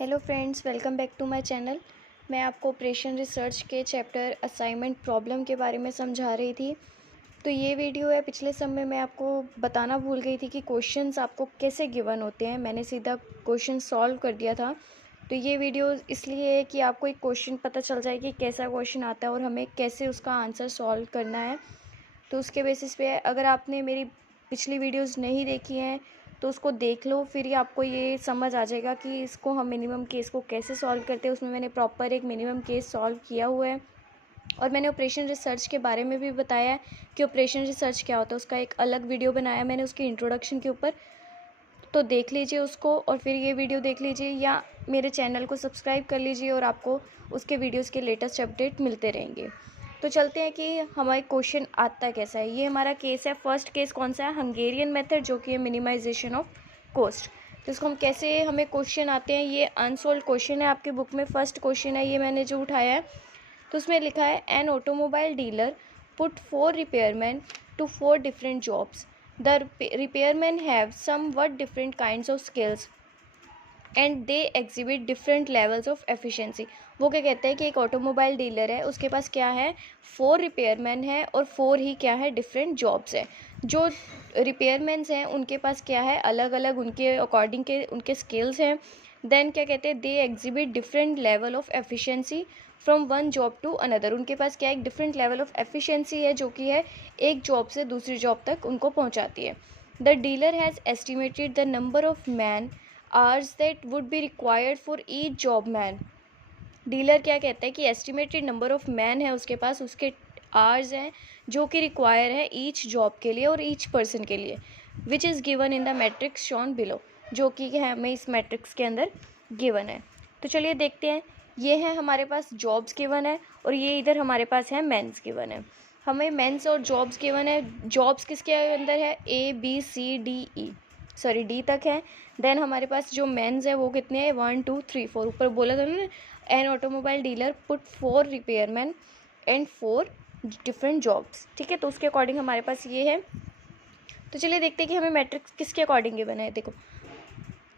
Hello friends, welcome back to my channel. मैं आपको operation research के चैप्टर असाइनमेंट प्रॉब्लम के बारे में समझा रही थी। तो ये वीडियो है, पिछले समय मैं आपको बताना भूल गई थी कि क्वेश्चंस आपको कैसे गिवन होते हैं। मैंने सीधा क्वेश्चन सॉल्व कर दिया था। तो ये वीडियो इसलिए है कि आपको एक क्वेश्चन पता चल जाए कि कैसा क्वेश्चन आता है और हमें कैसे उसका आंसर सॉल्व करना है। तो उसके बेसिस पे अगर आपने मेरी पिछली वीडियोस नहीं देखी हैं तो उसको देख लो, फिर ही आपको ये समझ आ जाएगा कि इसको हम मिनिमम केस को कैसे सॉल्व करते हैं। उसमें मैंने प्रॉपर एक मिनिमम केस सॉल्व किया हुआ है और मैंने ऑपरेशन रिसर्च के बारे में भी बताया है कि ऑपरेशन रिसर्च क्या होता है। उसका एक अलग वीडियो बनाया मैंने उसके इंट्रोडक्शन के ऊपर, तो देख लीजिए उसको और फिर ये वीडियो देख लीजिए या मेरे चैनल को सब्सक्राइब कर लीजिए और आपको उसके वीडियोस के लेटेस्ट अपडेट मिलते रहेंगे। तो चलते हैं कि हमारे क्वेश्चन आता कैसा है। ये हमारा केस है। फर्स्ट केस कौन सा है? हंगेरियन मेथड, जो कि है मिनिमाइजेशन ऑफ कॉस्ट। तो इसको हम कैसे, हमें क्वेश्चन आते हैं। ये अनसोल्व क्वेश्चन है आपके बुक में, फर्स्ट क्वेश्चन है ये मैंने जो उठाया है। तो उसमें लिखा है an automobile dealer put 4 repairman to 4 different jobs. The repairmen have somewhat different kinds of skills and they exhibit different levels of efficiency। वो क्या कहते हैं कि एक ऑटोमोबाइल डीलर है, उसके पास क्या है, 4 रिपेयरमैन है और 4 ही क्या है, डिफरेंट जॉब्स है। जो रिपेयरमैन्स हैं उनके पास क्या है, अलग अलग उनके अकॉर्डिंग के उनके स्किल्स हैं। देन क्या कहते हैं, they exhibit different level of efficiency from one job to another. उनके पास क्या है, एक डिफरेंट लेवल ऑफ एफिशिएंसी है जो कि है एक जॉब से दूसरी जॉब तक उनको पहुंचाती है। The dealer has estimated the number of man hours that would be required for each job man. Dealer क्या कहता है कि एस्टिमेटेड नंबर ऑफ मैन है उसके पास, उसके आवर्स हैं जो कि रिक्वायर है ईच जॉब के लिए और ईच पर्सन के लिए, which is given in the matrix shown below, जो कि हमें इस मैट्रिक्स के अंदर गिवन है। तो चलिए देखते हैं। ये है हमारे पास जॉब्स गिवन है और ये इधर हमारे पास है मेंस गिवन है। हमें मेंस और जॉब्स गिवन है। जॉब्स किसके अंदर है, A B C D E, sorry D तक है। देन हमारे पास जो मेंस है वो कितने हैं, 1 2 3 4। ऊपर बोला था ना, N automobile dealer put 4 repairman and 4 different jobs. ठीक है, तो उसके अकॉर्डिंग हमारे पास ये है। तो चलिए देखते हैं कि हमें मैट्रिक्स किसके अकॉर्डिंग गिवन है। देखो,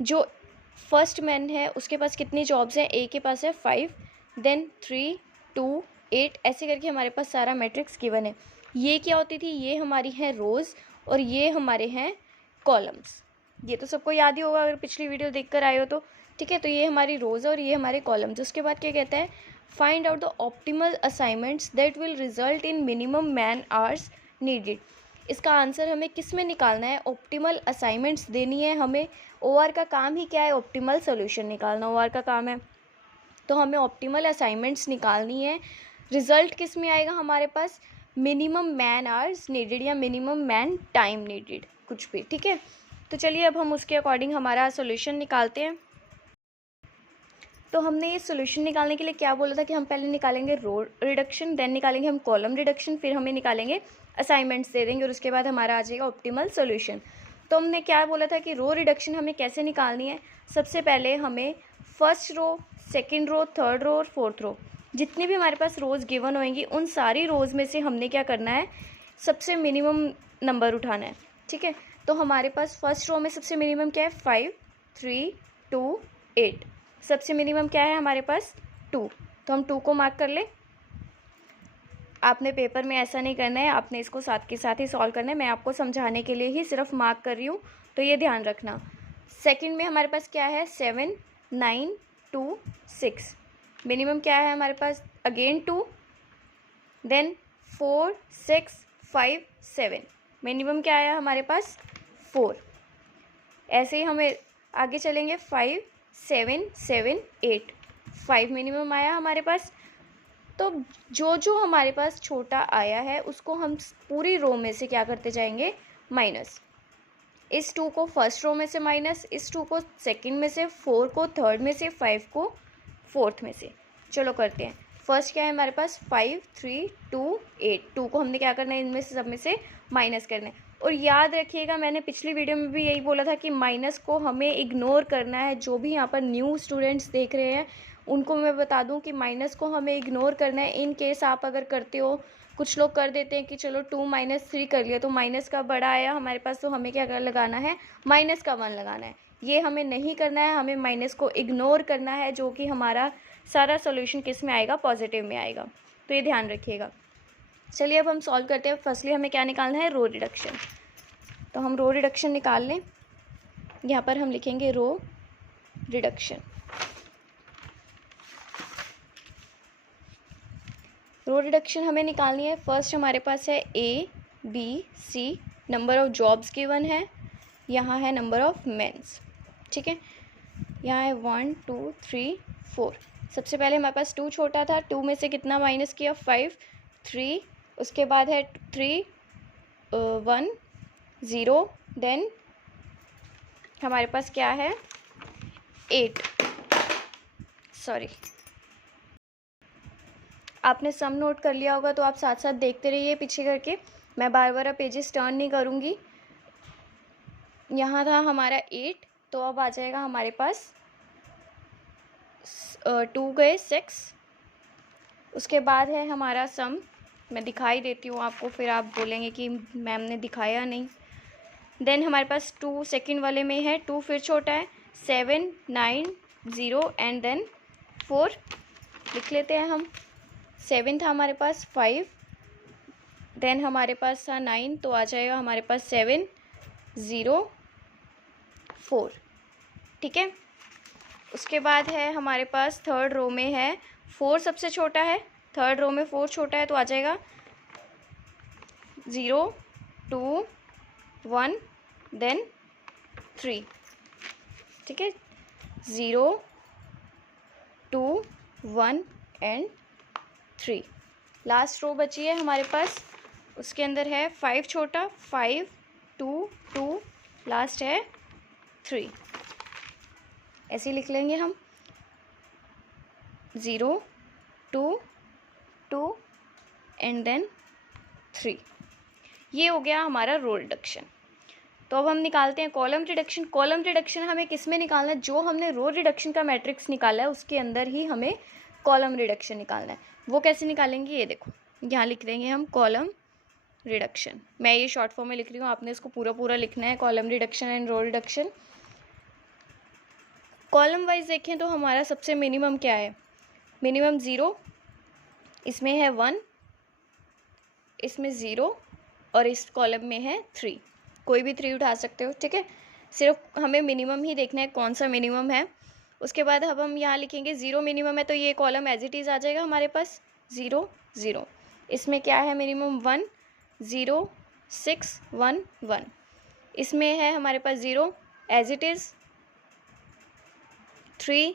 जो फर्स्ट मैन है उसके पास कितनी जॉब्स हैं, ए के पास है 5, देन 3 2 8, ऐसे करके हमारे पास सारा मैट्रिक्स गिवन है। ये क्या होती थी, ये हमारी है रोज़ और ये हमारे हैं कॉलम्स। ये तो सबको याद ही होगा अगर पिछली वीडियो देखकर आए हो तो। ठीक है, तो ये हमारी रोज़ और ये हमारे कॉलम्स। उसके बाद क्या कहता है, find out the optimal assignments that will result in minimum man hours needed. इसका आंसर हमें किस में निकालना है, ऑप्टिमल असाइनमेंट्स देनी है हमें। ओआर का काम ही क्या है, ऑप्टिमल सोल्यूशन निकालना ओआर का काम है। तो हमें ऑप्टिमल असाइनमेंट्स निकालनी है। रिजल्ट किस में आएगा हमारे पास, मिनिमम मैन आवर्स नीडेड या मिनिमम मैन टाइम नीडेड, कुछ भी। ठीक है, तो चलिए अब हम उसके अकॉर्डिंग हमारा सोल्यूशन निकालते हैं। तो हमने ये सोल्यूशन निकालने के लिए क्या बोला था कि हम पहले निकालेंगे रो रिडक्शन, देन निकालेंगे हम कॉलम रिडक्शन, फिर हमें निकालेंगे असाइनमेंट्स दे देंगे और उसके बाद हमारा आ जाएगा ऑप्टिमल सोल्यूशन। तो हमने क्या बोला था कि रो रिडक्शन हमें कैसे निकालनी है। सबसे पहले हमें first row, second row, third row और फोर्थ रो, जितनी भी हमारे पास रोज़ गिवन होएंगी उन सारी रोज़ में से हमने क्या करना है, सबसे मिनिमम नंबर उठाना है। ठीक है, तो हमारे पास फर्स्ट रो में सबसे मिनिमम क्या है, 5 3 2 8। सबसे मिनिमम क्या है हमारे पास, 2। तो हम 2 को मार्क कर ले। आपने पेपर में ऐसा नहीं करना है, आपने इसको साथ के साथ ही सॉल्व करना है। मैं आपको समझाने के लिए ही सिर्फ मार्क कर रही हूँ, तो ये ध्यान रखना। सेकंड में हमारे पास क्या है, 7 9 2 6। मिनिमम क्या है हमारे पास, अगेन 2, देन 4 6 5 7। मिनिमम क्या आया हमारे पास, 4। ऐसे ही हमें आगे चलेंगे, 5 7 7 8, 5 मिनिमम आया हमारे पास। तो जो जो हमारे पास छोटा आया है उसको हम पूरी रो में से क्या करते जाएंगे, माइनस। इस 2 को फर्स्ट रो में से माइनस, इस 2 को सेकंड में से, 4 को थर्ड में से, 5 को फोर्थ में से। चलो करते हैं। फर्स्ट क्या है हमारे पास, 5 3 2 8। 2 को हमने क्या करना है, इनमें से सब में से माइनस करना है। और याद रखिएगा, मैंने पिछली वीडियो में भी यही बोला था कि माइनस को हमें इग्नोर करना है। जो भी यहाँ पर न्यू स्टूडेंट्स देख रहे हैं उनको मैं बता दूं कि माइनस को हमें इग्नोर करना है। इन केस आप अगर करते हो, कुछ लोग कर देते हैं कि चलो 2 - 3 कर लिया, तो माइनस का बड़ा आया हमारे पास, तो हमें क्या लगाना है, -का 1 लगाना है। ये हमें नहीं करना है, हमें माइनस को इग्नोर करना है, जो कि हमारा सारा सोल्यूशन किस में आएगा, पॉजिटिव में आएगा। तो ये ध्यान रखिएगा। चलिए अब हम सॉल्व करते हैं। फर्स्टली हमें क्या निकालना है, रो रिडक्शन। तो हम रो रिडक्शन निकाल लें। यहाँ पर हम लिखेंगे रो रिडक्शन। रो रिडक्शन हमें निकालनी है। फर्स्ट हमारे पास है A, B, C, number of jobs given है, यहाँ है नंबर ऑफ मेंस, ठीक है। यहाँ है 1 2 3 4। सबसे पहले हमारे पास 2 छोटा था, 2 में से कितना माइनस किया, 5 3, उसके बाद है 3 1 0, देन हमारे पास क्या है 8, सॉरी आपने सम नोट कर लिया होगा तो आप साथ साथ देखते रहिए पीछे करके, मैं बार बार पेजेस टर्न नहीं करूँगी। यहाँ था हमारा 8, तो अब आ जाएगा हमारे पास 2 गए 6। उसके बाद है हमारा सम, मैं दिखाई देती हूँ आपको, फिर आप बोलेंगे कि मैम ने दिखाया नहीं। देन हमारे पास 2 सेकंड वाले में है, 2 फिर छोटा है, 7 9 0 एंड देन 4 लिख लेते हैं हम। 7 था हमारे पास 5, देन हमारे पास था 9, तो आ जाएगा हमारे पास 7 0 4, ठीक है। उसके बाद है हमारे पास थर्ड रो में है 4 सबसे छोटा है, थर्ड रो में 4 छोटा है, तो आ जाएगा 0 2 1 देन 3, ठीक है। 0 2 1 एंड 3। लास्ट रो बची है हमारे पास, उसके अंदर है 5 छोटा, 5 2 2, लास्ट है 3। ऐसे लिख लेंगे हम 0 2 2 एंड देन 3। ये हो गया हमारा रो रिडक्शन। तो अब हम निकालते हैं कॉलम रिडक्शन। कॉलम रिडक्शन हमें किस में निकालना है, जो हमने रो रिडक्शन का मैट्रिक्स निकाला है उसके अंदर ही हमें कॉलम रिडक्शन निकालना है। वो कैसे निकालेंगे, ये देखो यहाँ लिख देंगे हम कॉलम रिडक्शन। मैं ये शॉर्ट फॉर्म में लिख रही हूँ, आपने इसको पूरा पूरा लिखना है, column reduction and row reduction. Column wise देखें तो हमारा सबसे मिनिमम क्या है, मिनिमम 0, इसमें है 1, इसमें 0 और इस कॉलम में है 3। कोई भी 3 उठा सकते हो, ठीक है। सिर्फ हमें मिनिमम ही देखना है कौन सा मिनिमम है। उसके बाद अब हम यहाँ लिखेंगे 0 मिनिमम है, तो ये कॉलम एज इट इज़ आ जाएगा हमारे पास 0 0। इसमें क्या है मिनिमम 1 0 6 1 1। इसमें है हमारे पास 0 एज इट इज़ 3,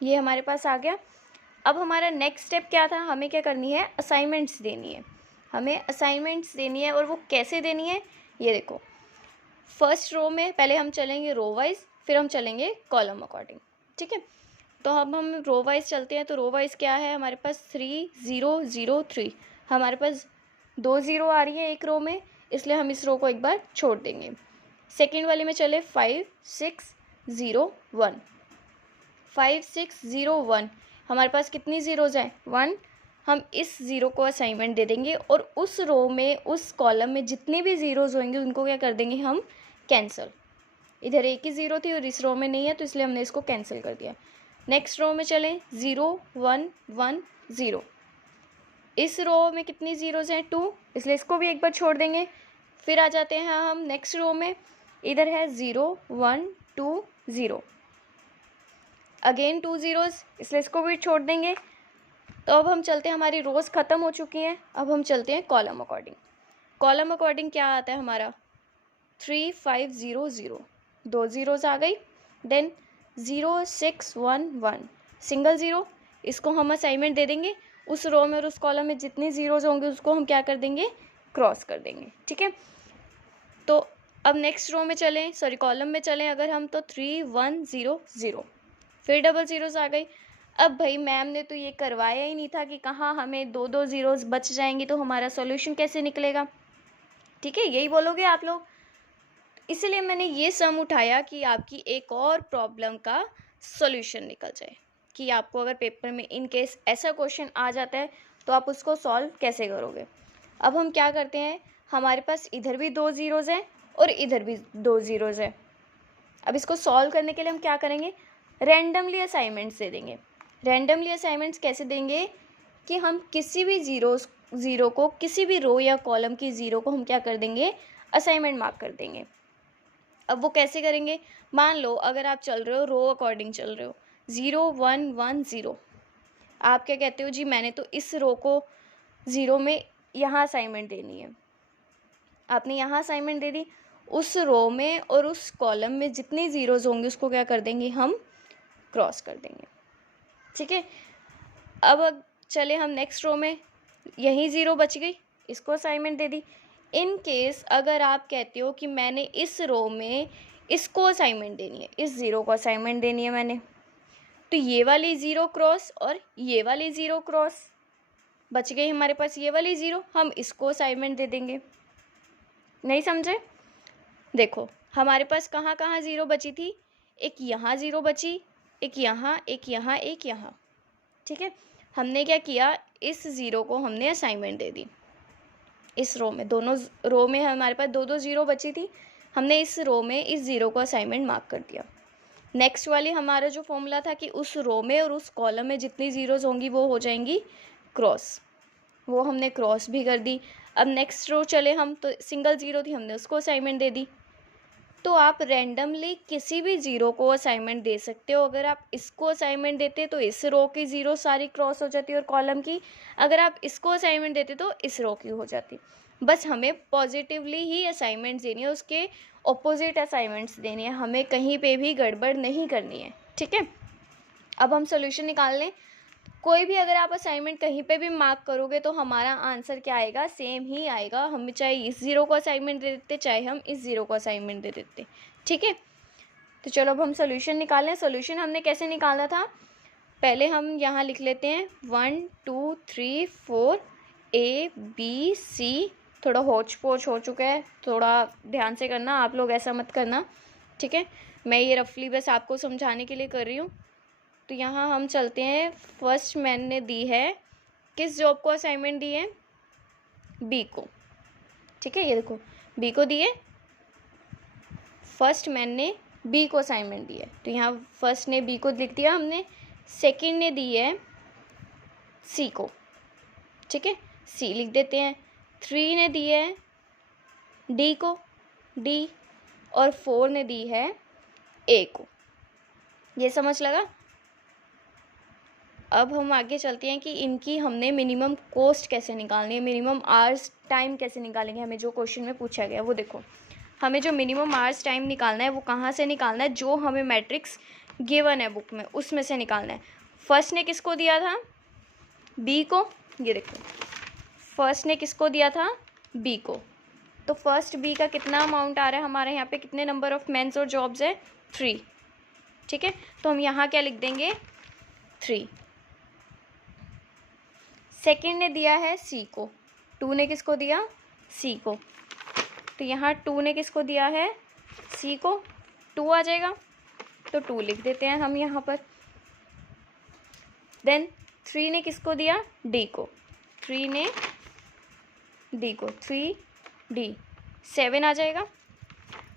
ये हमारे पास आ गया। अब हमारा नेक्स्ट स्टेप क्या था, हमें क्या करनी है, असाइनमेंट्स देनी है। हमें असाइनमेंट्स देनी है, और वो कैसे देनी है, ये देखो। फर्स्ट रो में पहले हम चलेंगे रो वाइज, फिर हम चलेंगे कॉलम अकॉर्डिंग, ठीक है। तो अब हम रो वाइज चलते हैं। तो रो वाइज क्या है हमारे पास 3 0 0 3। हमारे पास 2 0 आ रही है एक रो में, इसलिए हम इस रो को एक बार छोड़ देंगे। सेकेंड वाले में चले 5 6 0 1। 5 6 0 1, हमारे पास कितनी ज़ीरोज़ हैं, 1। हम इस ज़ीरो को असाइनमेंट दे देंगे, और उस रो में उस कॉलम में जितने भी ज़ीरोज़ होंगे उनको क्या कर देंगे हम, कैंसिल। इधर एक ही ज़ीरो थी और इस रो में नहीं है, तो इसलिए हमने इसको कैंसिल कर दिया। नेक्स्ट रो में चलें 0 1 1 0। इस रो में कितनी ज़ीरोज़ हैं, 2, इसलिए इसको भी एक बार छोड़ देंगे। फिर आ जाते हैं हम नेक्स्ट रो में, इधर है 0 1 2 0, अगेन 2 ज़ीरोज़, इसलिए इसको भी छोड़ देंगे। तो अब हम चलते हैं, हमारी रोज़ ख़त्म हो चुकी हैं, अब हम चलते हैं कॉलम अकॉर्डिंग। कॉलम अकॉर्डिंग क्या आता है हमारा, 3 5 0 0, 2 ज़ीरोज़ आ गई। देन 0 6 1 1, सिंगल ज़ीरो, इसको हम असाइनमेंट दे देंगे। उस रो में और उस कॉलम में जितने ज़ीरोज़ होंगे उसको हम क्या कर देंगे, क्रॉस कर देंगे, ठीक है। तो अब नेक्स्ट रो में चलें, सॉरी कॉलम में चलें अगर हम, तो 3 1 0 0, फिर डबल ज़ीरोज़ आ गई। अब भाई मैम ने तो ये करवाया ही नहीं था कि कहाँ हमें 2 2 ज़ीरोज़ बच जाएंगी, तो हमारा सॉल्यूशन कैसे निकलेगा, ठीक है, यही बोलोगे आप लोग। इसलिए मैंने ये सम उठाया कि आपकी एक और प्रॉब्लम का सॉल्यूशन निकल जाए, कि आपको अगर पेपर में इन केस ऐसा क्वेश्चन आ जाता है तो आप उसको सॉल्व कैसे करोगे। अब हम क्या करते हैं, हमारे पास इधर भी 2 ज़ीरोज़ हैं और इधर भी 2 ज़ीरोज़ है। अब इसको सॉल्व करने के लिए हम क्या करेंगे, रैंडमली असाइनमेंट्स दे देंगे। रैंडमली असाइनमेंट्स कैसे देंगे कि हम किसी भी ज़ीरो को, किसी भी रो या कॉलम की ज़ीरो को हम क्या कर देंगे, असाइनमेंट मार्क कर देंगे। अब वो कैसे करेंगे, मान लो अगर आप चल रहे हो रो अकॉर्डिंग चल रहे हो 0 1 1 0, आप क्या कहते हो जी मैंने तो इस रो को 0 में यहाँ असाइनमेंट देनी है। आपने यहाँ असाइनमेंट दे दी, उस रो में और उस कॉलम में जितनी ज़ीरोज़ होंगे उसको क्या कर देंगे, हम क्रॉस कर देंगे। ठीक है, अब चले हम नेक्स्ट रो में, यहीं 0 बच गई, इसको assignment they the. In case अगर आप कहते हो कि मैंने इस रो में इसको असाइनमेंट देनी है, इस 0 को असाइनमेंट देनी है मैंने, तो ये वाली 0 क्रॉस और ये वाली 0 क्रॉस, बच गई हमारे पास ये वाली 0, हम इसको असाइनमेंट दे देंगे। नहीं समझे, देखो हमारे पास कहाँ कहाँ 0 बची थी, एक यहाँ 0 बची, एक यहाँ, एक यहाँ, एक यहाँ। ठीक है, हमने क्या किया, इस 0 को हमने असाइनमेंट दे दी। इस रो में, दोनों रो में हमारे पास 2 2 0 बची थी, हमने इस रो में इस 0 को असाइनमेंट मार्क कर दिया। नेक्स्ट वाली हमारा जो फॉर्मूला था कि उस रो में और उस कॉलम में जितनी ज़ीरोज़ होंगी वो हो जाएंगी क्रॉस, वो हमने क्रॉस भी कर दी। अब नेक्स्ट रो चले हम, तो सिंगल 0 थी, हमने उसको असाइनमेंट दे दी। तो आप रैंडमली किसी भी 0 को असाइनमेंट दे सकते हो। अगर आप इसको असाइनमेंट देते तो इस रो की 0 सारी क्रॉस हो जाती और कॉलम की, अगर आप इसको असाइनमेंट देते तो इस रो की हो जाती। बस हमें पॉजिटिवली ही असाइनमेंट्स देनी है, उसके ऑपोजिट असाइनमेंट्स देनी है, हमें कहीं पे भी गड़बड़ नहीं करनी है। ठीक है, अब हम सोल्यूशन निकाल लें। कोई भी अगर आप असाइनमेंट कहीं पे भी मार्क करोगे तो हमारा आंसर क्या आएगा, सेम ही आएगा। हम चाहे इस 0 को असाइनमेंट दे देते, चाहे हम इस 0 को असाइनमेंट दे देते। ठीक है, तो चलो अब हम सोल्यूशन निकालें। सोल्यूशन हमने कैसे निकाला था, पहले हम यहाँ लिख लेते हैं 1 2 3 4 A B C। थोड़ा होच पोच हो चुका है, थोड़ा ध्यान से करना, आप लोग ऐसा मत करना। ठीक है, मैं ये रफली बस आपको समझाने के लिए कर रही हूँ। तो यहाँ हम चलते हैं, फर्स्ट मैंने दी है, किस जॉब को असाइनमेंट दी है, बी को। ठीक है, ये देखो बी को दी है, फर्स्ट मैन ने बी को असाइनमेंट दी है, तो यहाँ फर्स्ट ने बी को लिख दिया हमने। सेकंड ने दी है सी को, ठीक है, सी लिख देते हैं। 3 ने दी है डी को, डी, और 4 ने दी है ए को। ये समझ लगा। अब हम आगे चलते हैं कि इनकी हमने मिनिमम कॉस्ट कैसे निकालनी है, मिनिमम आवर्स टाइम कैसे निकालेंगे। हमें जो क्वेश्चन में पूछा गया वो देखो, हमें जो मिनिमम आवर्स टाइम निकालना है वो कहाँ से निकालना है, जो हमें मैट्रिक्स गिवन है बुक में उसमें से निकालना है। फर्स्ट ने किसको दिया था, बी को, ये देखो फर्स्ट ने किसको दिया था, बी को। तो फर्स्ट बी का कितना अमाउंट आ रहा है हमारे यहाँ पे, कितने नंबर ऑफ मेंस और जॉब्स है, 3। ठीक है, तो हम यहाँ क्या लिख देंगे, 3। सेकेंड ने दिया है सी को, 2 ने किसको दिया, सी को, तो यहाँ 2 ने किसको दिया है, सी को, 2 आ जाएगा, तो 2 लिख देते हैं हम यहाँ पर। देन 3 ने किसको दिया, डी को, 3 ने डी को, 3 डी, 7 आ जाएगा,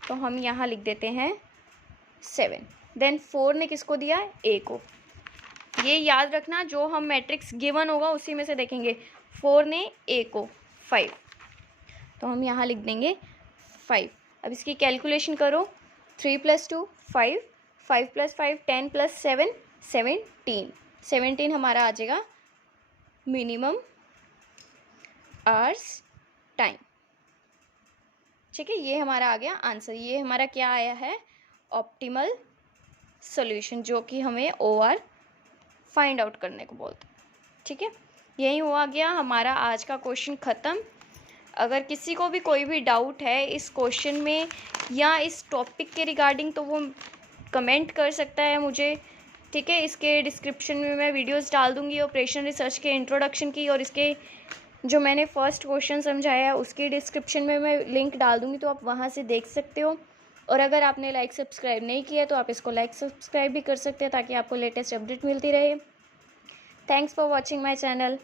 तो हम यहाँ लिख देते हैं 7। देन 4 ने किसको दिया, ए को। ये याद रखना, जो हम मैट्रिक्स गिवन होगा उसी में से देखेंगे। 4 ने ए को, 5, तो हम यहाँ लिख देंगे 5। अब इसकी कैलकुलेशन करो, 3 + 2 5, 5 + 5 10 + 7 17, 17 हमारा आ जाएगा मिनिमम आवर्स टाइम। ठीक है, ये हमारा आ गया आंसर। ये हमारा क्या आया है, ऑप्टिमल सॉल्यूशन, जो कि हमें OR फाइंड आउट करने को बोलते हैं। ठीक है, यही हुआ गया हमारा आज का क्वेश्चन ख़त्म। अगर किसी को भी कोई भी डाउट है इस क्वेश्चन में या इस टॉपिक के रिगार्डिंग, तो वो कमेंट कर सकता है मुझे। ठीक है, इसके डिस्क्रिप्शन में मैं वीडियोस डाल दूँगी ऑपरेशन रिसर्च के इंट्रोडक्शन की, और इसके जो मैंने फर्स्ट क्वेश्चन समझाया है उसकी डिस्क्रिप्शन में मैं लिंक डाल दूँगी, तो आप वहाँ से देख सकते हो। और अगर आपने लाइक सब्सक्राइब नहीं किया तो आप इसको लाइक सब्सक्राइब भी कर सकते हैं, ताकि आपको लेटेस्ट अपडेट मिलती रहे। Thanks for watching my channel.